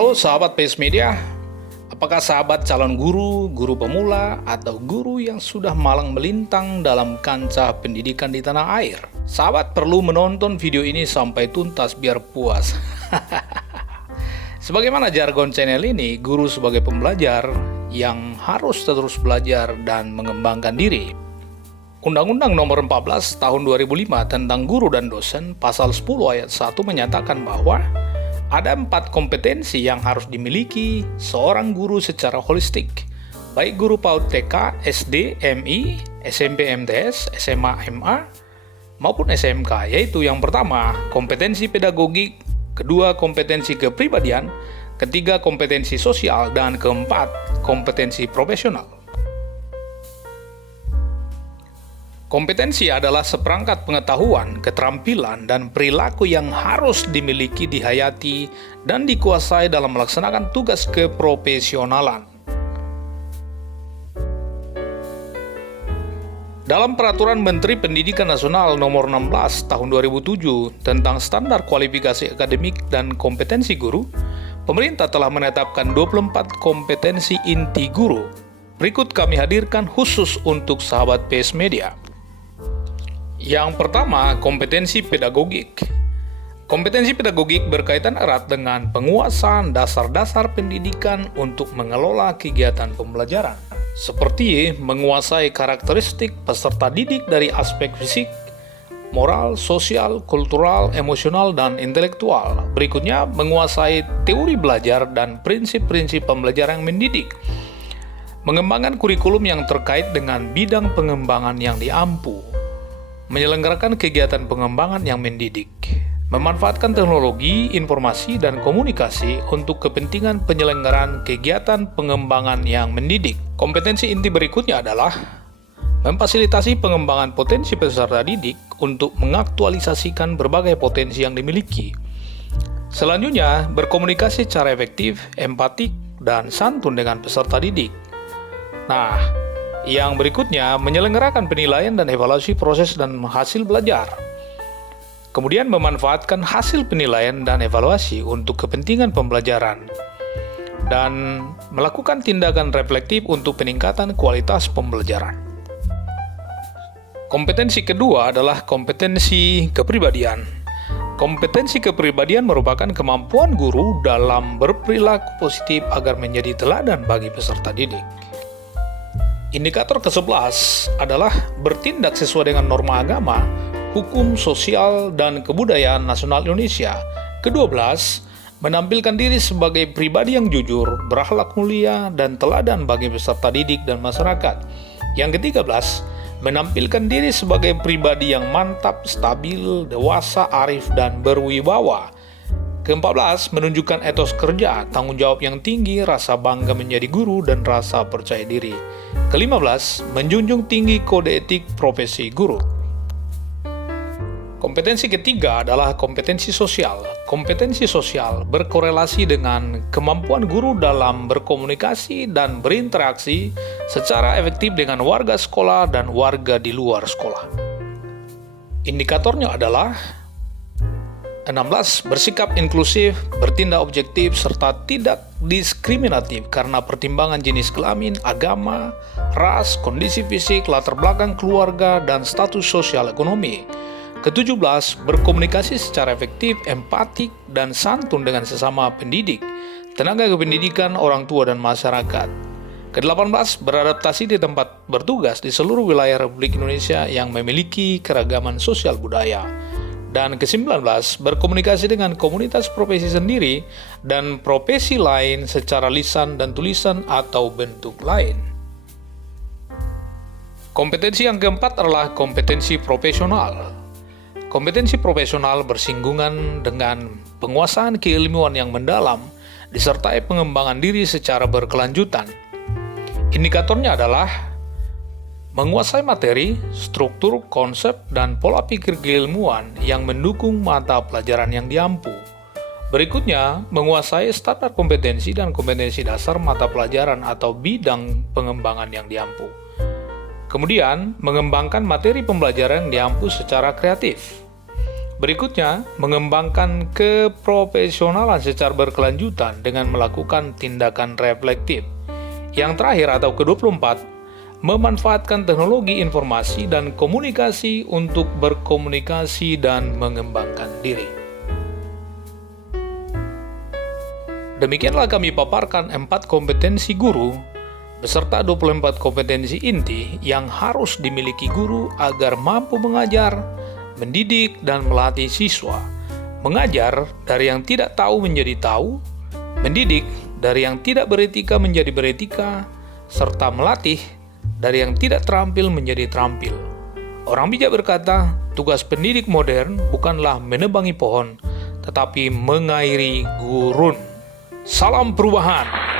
Halo sahabat PS Media, apakah sahabat calon guru, guru pemula, atau guru yang sudah malang melintang dalam kancah pendidikan di tanah air? Sahabat perlu menonton video ini sampai tuntas biar puas. Sebagaimana jargon channel ini, guru sebagai pembelajar yang harus terus belajar dan mengembangkan diri. Undang-Undang Nomor 14 Tahun 2005 tentang guru dan dosen, pasal 10 ayat 1 menyatakan bahwa ada 4 kompetensi yang harus dimiliki seorang guru secara holistik, baik guru PAUD TK, SD, MI, SMP MTS, SMA MA, maupun SMK, yaitu yang pertama, kompetensi pedagogik, kedua, kompetensi kepribadian, ketiga, kompetensi sosial, dan keempat, kompetensi profesional. Kompetensi adalah seperangkat pengetahuan, keterampilan, dan perilaku yang harus dimiliki, dihayati, dan dikuasai dalam melaksanakan tugas keprofesionalan. Dalam Peraturan Menteri Pendidikan Nasional Nomor 16 Tahun 2007 tentang standar kualifikasi akademik dan kompetensi guru, pemerintah telah menetapkan 24 kompetensi inti guru. Berikut kami hadirkan khusus untuk sahabat PS Media. Yang pertama, kompetensi pedagogik. Kompetensi pedagogik berkaitan erat dengan penguasaan dasar-dasar pendidikan untuk mengelola kegiatan pembelajaran, seperti menguasai karakteristik peserta didik dari aspek fisik, moral, sosial, kultural, emosional, dan intelektual. Berikutnya, menguasai teori belajar dan prinsip-prinsip pembelajaran yang mendidik. Mengembangkan kurikulum yang terkait dengan bidang pengembangan yang diampu. Menyelenggarakan kegiatan pengembangan yang mendidik, memanfaatkan teknologi, informasi, dan komunikasi untuk kepentingan penyelenggaraan kegiatan pengembangan yang mendidik. Kompetensi inti berikutnya adalah memfasilitasi pengembangan potensi peserta didik untuk mengaktualisasikan berbagai potensi yang dimiliki. Selanjutnya, berkomunikasi secara efektif, empatik, dan santun dengan peserta didik. Nah, yang berikutnya, menyelenggarakan penilaian dan evaluasi proses dan hasil belajar. Kemudian memanfaatkan hasil penilaian dan evaluasi untuk kepentingan pembelajaran. Dan melakukan tindakan reflektif untuk peningkatan kualitas pembelajaran. Kompetensi kedua adalah kompetensi kepribadian. Kompetensi kepribadian merupakan kemampuan guru dalam berperilaku positif agar menjadi teladan bagi peserta didik. Indikator ke-11 adalah bertindak sesuai dengan norma agama, hukum sosial, dan kebudayaan nasional Indonesia. Ke-12, menampilkan diri sebagai pribadi yang jujur, berakhlak mulia, dan teladan bagi peserta didik dan masyarakat. Yang ke-13, menampilkan diri sebagai pribadi yang mantap, stabil, dewasa, arif, dan berwibawa. Ke-14, menunjukkan etos kerja, tanggung jawab yang tinggi, rasa bangga menjadi guru, dan rasa percaya diri. Ke-15, menjunjung tinggi kode etik profesi guru. Kompetensi ketiga adalah kompetensi sosial. Kompetensi sosial berkorelasi dengan kemampuan guru dalam berkomunikasi dan berinteraksi secara efektif dengan warga sekolah dan warga di luar sekolah. Indikatornya adalah 16. Bersikap inklusif, bertindak objektif, serta tidak diskriminatif karena pertimbangan jenis kelamin, agama, ras, kondisi fisik, latar belakang keluarga, dan status sosial ekonomi. Ke-17. Berkomunikasi secara efektif, empatik, dan santun dengan sesama pendidik, tenaga kependidikan, orang tua, dan masyarakat. Ke-18. Beradaptasi di tempat bertugas di seluruh wilayah Republik Indonesia yang memiliki keragaman sosial budaya. Dan ke-19, berkomunikasi dengan komunitas profesi sendiri dan profesi lain secara lisan dan tulisan atau bentuk lain. Kompetensi yang keempat adalah kompetensi profesional. Kompetensi profesional bersinggungan dengan penguasaan keilmuan yang mendalam, disertai pengembangan diri secara berkelanjutan. Indikatornya adalah menguasai materi, struktur, konsep, dan pola pikir keilmuan yang mendukung mata pelajaran yang diampu. Berikutnya, menguasai standar kompetensi dan kompetensi dasar mata pelajaran atau bidang pengembangan yang diampu. Kemudian, mengembangkan materi pembelajaran yang diampu secara kreatif. Berikutnya, mengembangkan keprofesionalan secara berkelanjutan dengan melakukan tindakan reflektif. Yang terakhir atau ke-24, memanfaatkan teknologi informasi dan komunikasi untuk berkomunikasi dan mengembangkan diri. Demikianlah kami paparkan 4 kompetensi guru beserta 24 kompetensi inti yang harus dimiliki guru agar mampu mengajar, mendidik, dan melatih siswa. Mengajar dari yang tidak tahu menjadi tahu, mendidik dari yang tidak beretika menjadi beretika, serta melatih dari yang tidak terampil menjadi terampil. Orang bijak berkata, tugas pendidik modern bukanlah menebangi pohon, tetapi mengairi gurun. Salam perubahan!